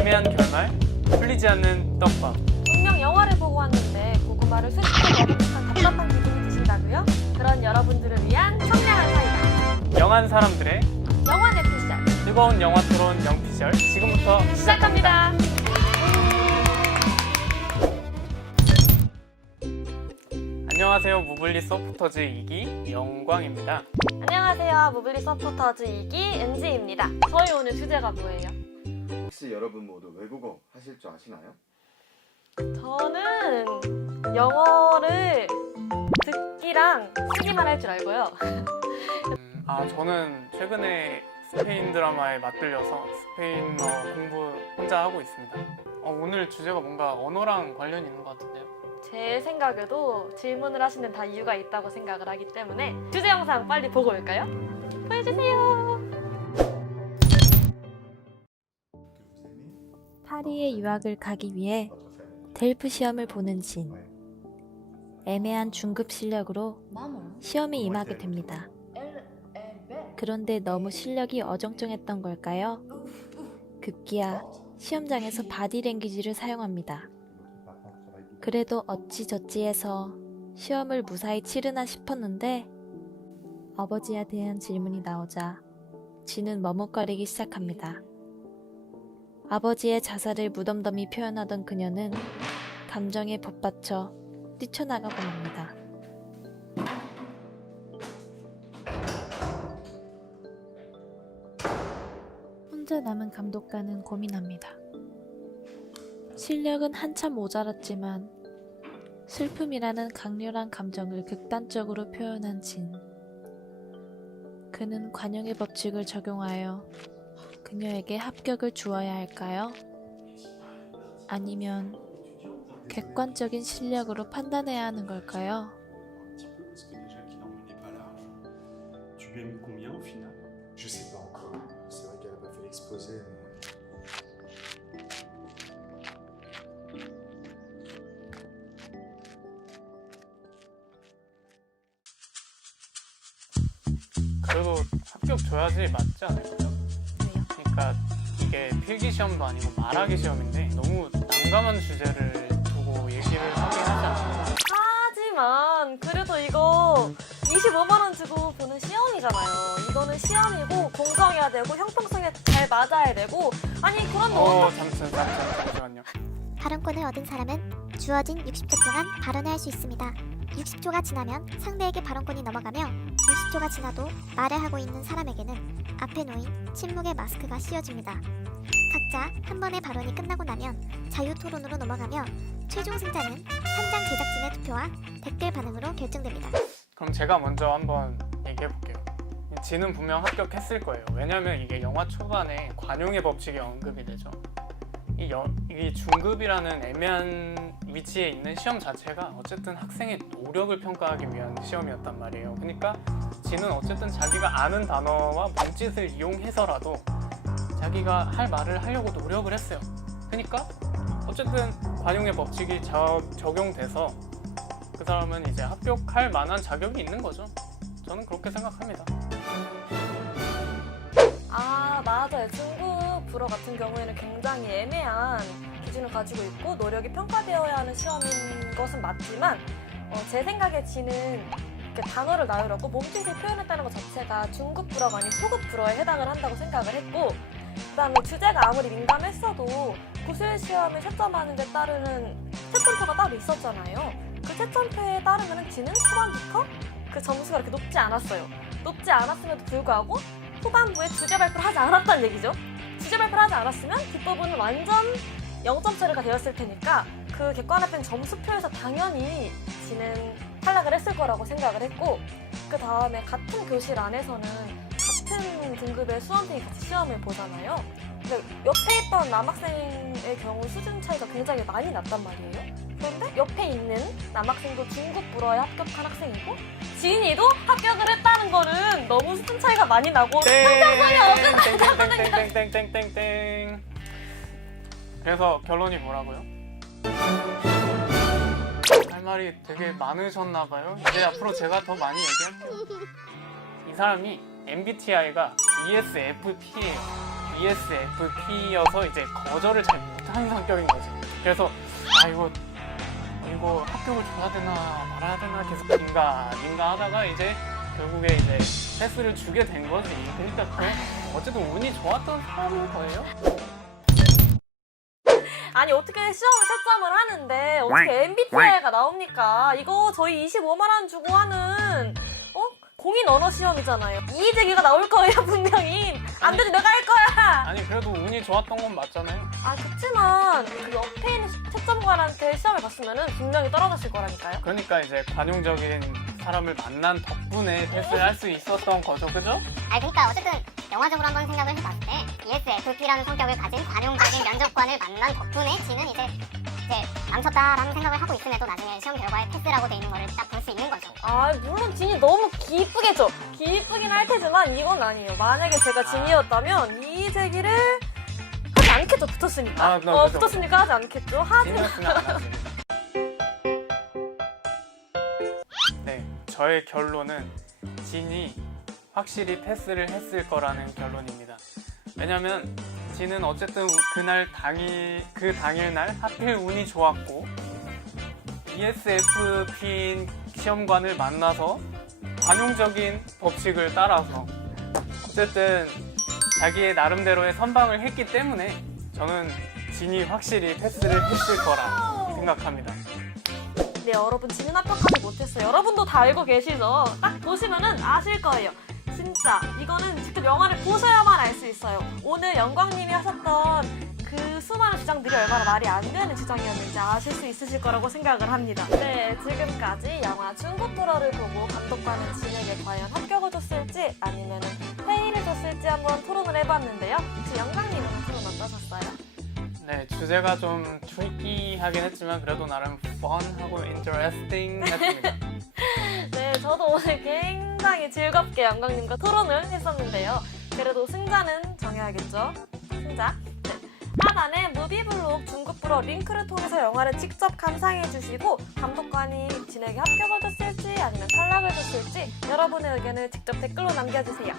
애매한 결말, 풀리지 않는 떡밥. 분명 영화를 보고 왔는데 고구마를 번 먹은 듯한 답답한 기분이 드신다고요? 그런 여러분들을 위한 청량한 사이다. 영한 사람들의 영화 대피셜 뜨거운 영화 토론 영피셜 지금부터 시작합니다. 안녕하세요 무블리 서포터즈 2기 영광입니다. 안녕하세요. 무블리 서포터즈 2기 은지입니다. 저희 오늘 주제가 뭐예요? 혹시 여러분 모두 외국어 하실 줄 아시나요? 저는 영어를 듣기랑 쓰기만 할 줄 알고요. 음, 아 저는 최근에 스페인 드라마에 맞들려서 스페인어 공부 혼자 하고 있습니다. 어, 오늘 주제가 뭔가 언어랑 관련이 있는 것 같은데요. 제 생각에도 질문을 하시는 다 이유가 있다고 생각을 하기 때문에 주제 영상 빨리 보고 올까요? 보여주세요. 파리에 유학을 가기 위해 델프 시험을 보는 진. 애매한 중급 실력으로 시험에 임하게 됩니다. 그런데 너무 실력이 어정쩡했던 걸까요? 급기야 시험장에서 바디랭귀지를 사용합니다. 그래도 어찌저찌 해서 시험을 무사히 치르나 싶었는데 아버지에 대한 질문이 나오자 진은 머뭇거리기 시작합니다. 아버지의 자살을 무덤덤히 표현하던 그녀는 감정에 복받쳐 뛰쳐나가고 맙니다. 혼자 남은 감독관은 고민합니다. 실력은 한참 모자랐지만 슬픔이라는 강렬한 감정을 극단적으로 표현한 진. 그는 관용의 법칙을 적용하여 그녀에게 합격을 주어야 할까요? 아니면 객관적인 실력으로 판단해야 하는 걸까요? 그래도 합격 줘야지 맞지 않을까요? 그러니까 이게 필기 시험도 아니고 말하기 시험인데 너무 난감한 주제를 두고 얘기를 하게 하지 않나요? 하지만 그래도 이거 25만 원 주고 보는 시험이잖아요. 이거는 시험이고 공정해야 되고 형평성에 잘 맞아야 되고 아니 그런 거어 잠시만 잠시만 잠시만요. 발언권을 얻은 사람은 주어진 60초 동안 발언을 할 수 있습니다. 60초가 지나면 상대에게 발언권이 넘어가며 60초가 지나도 말을 하고 있는 사람에게는 앞에 놓인 침묵의 마스크가 씌워집니다. 각자 한 번의 발언이 끝나고 나면 자유 토론으로 넘어가며 최종 승자는 현장 제작진의 투표와 댓글 반응으로 결정됩니다. 그럼 제가 먼저 한번 얘기해 볼게요. 지는 분명 합격했을 거예요. 왜냐면 이게 영화 초반에 관용의 법칙이 언급이 되죠. 이, 여, 이 중급이라는 애매한 위치에 있는 시험 자체가 어쨌든 학생의 노력을 평가하기 위한 시험이었단 말이에요. 그러니까 지는 어쨌든 자기가 아는 단어와 몸짓을 이용해서라도 자기가 할 말을 하려고 노력을 했어요. 그러니까 어쨌든 관용의 법칙이 자- 적용돼서 그 사람은 이제 합격할 만한 자격이 있는 거죠. 저는 그렇게 생각합니다. 아 맞아요 불어 같은 경우에는 굉장히 애매한 기준을 가지고 있고 노력이 평가되어야 하는 시험인 것은 맞지만 어, 제 생각에 지는 단어를 나열하고 몸짓을 표현했다는 것 자체가 중국 불어가 아닌 소국 불어에 해당을 한다고 생각을 했고 그다음에 주제가 아무리 민감했어도 구술 시험에 채점하는 데 따르는 채점표가 따로 있었잖아요. 그 채점표에 따르면 지는 초반부터 그 점수가 이렇게 높지 않았어요. 높지 않았음에도 불구하고 후반부에 주제 발표를 하지 않았다는 얘기죠. 주제 발표를 하지 않았으면 뒷부분은 완전 0점 처리가 되었을 테니까 그 객관화된 점수표에서 당연히 지는 탈락을 했을 거라고 생각을 했고 그 다음에 같은 교실 안에서는 같은 등급의 수험생이 같이 시험을 보잖아요. 근데 옆에 있던 남학생의 경우 수준 차이가 굉장히 많이 났단 말이에요. 그런데 옆에 있는 남학생도 중국 불어에 합격한 학생이고 지인이도 합격을 했다는 거는 너무 수준 차이가 많이 나고 땡땡땡땡땡땡땡땡땡 그래서 결론이 뭐라고요? 할 말이 되게 많으셨나 봐요. 이제 앞으로 제가 더 많이 얘기할게요. 이 사람이 MBTI가 ESFP예요. ESFP여서 이제 거절을 잘 못하는 성격인 거지. 그래서 아 이거 이거 합격을 줘야 되나 말아야 되나 계속 긴가 긴가 하다가 이제 결국에 이제 패스를 주게 된 거지. 그러니까 그 어쨌든 운이 좋았던 사람인 거예요. 아니 어떻게 시험을 채점을 하는데 어떻게 MBTI가 나옵니까? 이거 저희 25만 원 주고 하는 어 공인 언어 시험이잖아요. 이의제기가 나올 거예요 분명히. 안 되지 내가 할 거야. 아니 그래도 운이 좋았던 건 맞잖아요. 아 그렇지만 그 옆에 있는 채점관한테 시험을 봤으면은 분명히 떨어졌을 거라니까요. 그러니까 이제 관용적인 사람을 만난 덕분에 패스를 할 수 있었던 거죠, 그죠? 아니 그러니까 어쨌든 영화적으로 한번 생각을 해봤을 때 ESFP라는 성격을 가진 관용적인 면접관을 만난 덕분에 지는 이제 이제 망쳤다라는 생각을 하고 있음에도 나중에 시험 결과에 패스라고 돼 있는 거를 딱 볼 수 있는 거죠. 아 물론 진이 너무 기쁘겠죠. 기쁘긴 할 테지만 이건 아니에요. 만약에 제가 진이었다면 이의제기를 하지 않겠죠. 붙었으니까. 아, 네, 어 그죠. 붙었으니까 하지 않겠죠. 하지 진이었으면 안 하지. 네, 저의 결론은 진이 확실히 패스를 했을 거라는 결론입니다. 왜냐면 진은 어쨌든 그날 당일 그 당일날 하필 운이 좋았고 ESFP인 시험관을 만나서 관용적인 법칙을 따라서 어쨌든 자기의 나름대로의 선방을 했기 때문에 저는 진이 확실히 패스를 했을 거라 생각합니다. 네, 여러분 진은 합격하지 못했어요. 여러분도 다 알고 계시죠? 딱 보시면은 아실 거예요. 진짜 이거는 직접 영화를 수 있어요. 오늘 영광님이 하셨던 그 수많은 주장들이 얼마나 말이 안 되는 주장이었는지 아실 수 있으실 거라고 생각을 합니다. 네, 지금까지 영화 중국 불어를 보고 감독관은 진에게 과연 합격을 줬을지 아니면 회의를 줬을지 한번 토론을 해봤는데요. 혹시 영광님은 토론 어떠셨어요? 네, 주제가 좀 트리키하긴 했지만 그래도 나름 펀하고 인터레스팅 했습니다. 네, 저도 오늘 굉장히 즐겁게 영광님과 토론을 했었는데요. 그래도 승자는 정해야겠죠? 승자. 네. 하단에 무비블록 중국불어 링크를 통해서 영화를 직접 감상해주시고 감독관이 진에게 합격을 줬을지 아니면 탈락을 줬을지 여러분의 의견을 직접 댓글로 남겨주세요.